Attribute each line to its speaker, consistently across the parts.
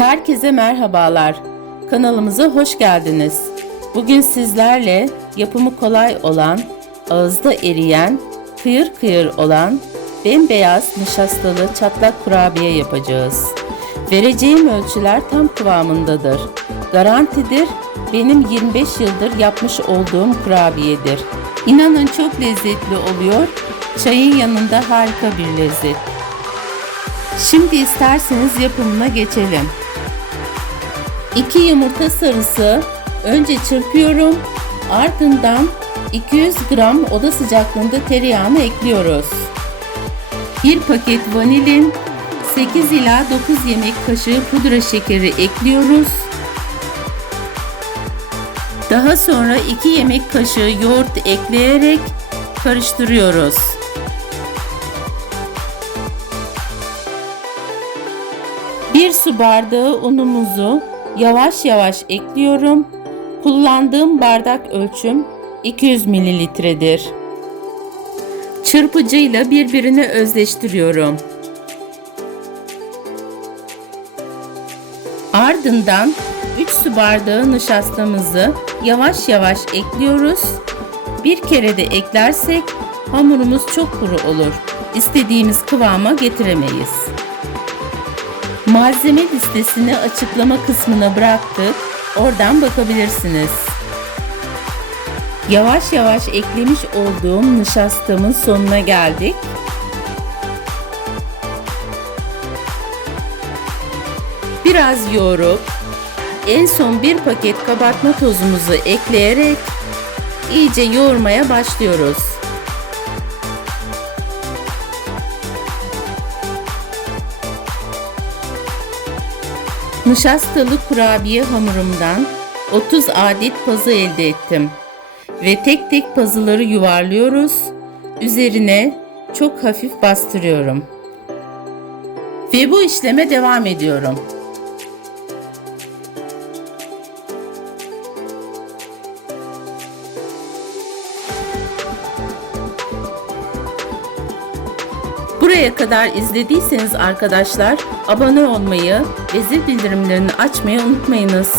Speaker 1: Herkese merhabalar. Kanalımıza hoş geldiniz. Bugün sizlerle yapımı kolay olan, ağızda eriyen, kıyır kıyır olan bembeyaz nişastalı çatlak kurabiye yapacağız. Vereceğim ölçüler tam kıvamındadır. Garantidir. Benim 25 yıldır yapmış olduğum kurabiyedir. İnanın çok lezzetli oluyor. Çayın yanında harika bir lezzet. Şimdi isterseniz yapımına geçelim. 2 yumurta sarısı önce çırpıyorum. Ardından 200 gram oda sıcaklığında tereyağını ekliyoruz. 1 paket vanilin, 8 ila 9 yemek kaşığı pudra şekeri ekliyoruz. Daha sonra 2 yemek kaşığı yoğurt ekleyerek karıştırıyoruz. Bir su bardağı unumuzu yavaş yavaş ekliyorum. Kullandığım bardak ölçüm 200 mililitredir. Çırpıcıyla birbirine özleştiriyorum. Ardından 3 su bardağı nişastamızı yavaş yavaş ekliyoruz. Bir kere de eklersek hamurumuz çok kuru olur. İstediğimiz kıvama getiremeyiz. Malzeme listesini açıklama kısmına bıraktık. Oradan bakabilirsiniz. Yavaş yavaş eklemiş olduğum nişastamın sonuna geldik. Biraz yoğurup en son bir paket kabartma tozumuzu ekleyerek iyice yoğurmaya başlıyoruz. Nişastalı kurabiye hamurumdan 30 adet pazı elde ettim. Ve tek tek pazıları yuvarlıyoruz. Üzerine çok hafif bastırıyorum. Ve bu işleme devam ediyorum. Buraya kadar izlediyseniz arkadaşlar abone olmayı ve zil bildirimlerini açmayı unutmayınız.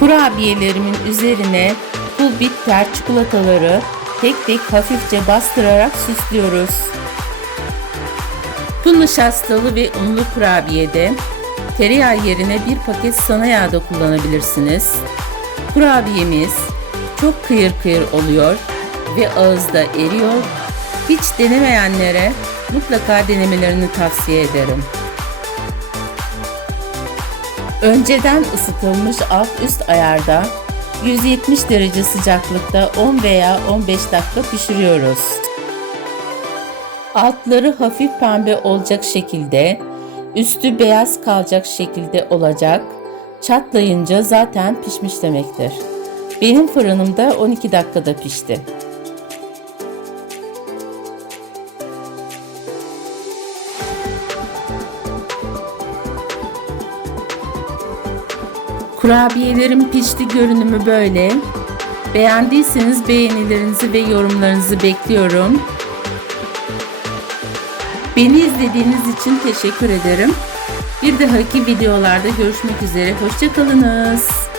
Speaker 1: Kurabiyelerimin üzerine pul bitter çikolataları tek tek hafifçe bastırarak süslüyoruz. Bu nişastalı ve unlu kurabiyede tereyağı yerine bir paket sana yağ da kullanabilirsiniz. Kurabiyemiz çok kıyır kıyır oluyor ve ağızda eriyor. Hiç denemeyenlere mutlaka denemelerini tavsiye ederim. Önceden ısıtılmış alt üst ayarda 170 derece sıcaklıkta 10 veya 15 dakika pişiriyoruz. Altları hafif pembe olacak şekilde, üstü beyaz kalacak şekilde olacak. Çatlayınca zaten pişmiş demektir. Benim fırınımda 12 dakikada pişti. Kurabiyelerin pişti görünümü böyle. Beğendiyseniz beğenilerinizi ve yorumlarınızı bekliyorum. Beni izlediğiniz için teşekkür ederim. Bir dahaki videolarda görüşmek üzere. Hoşçakalınız.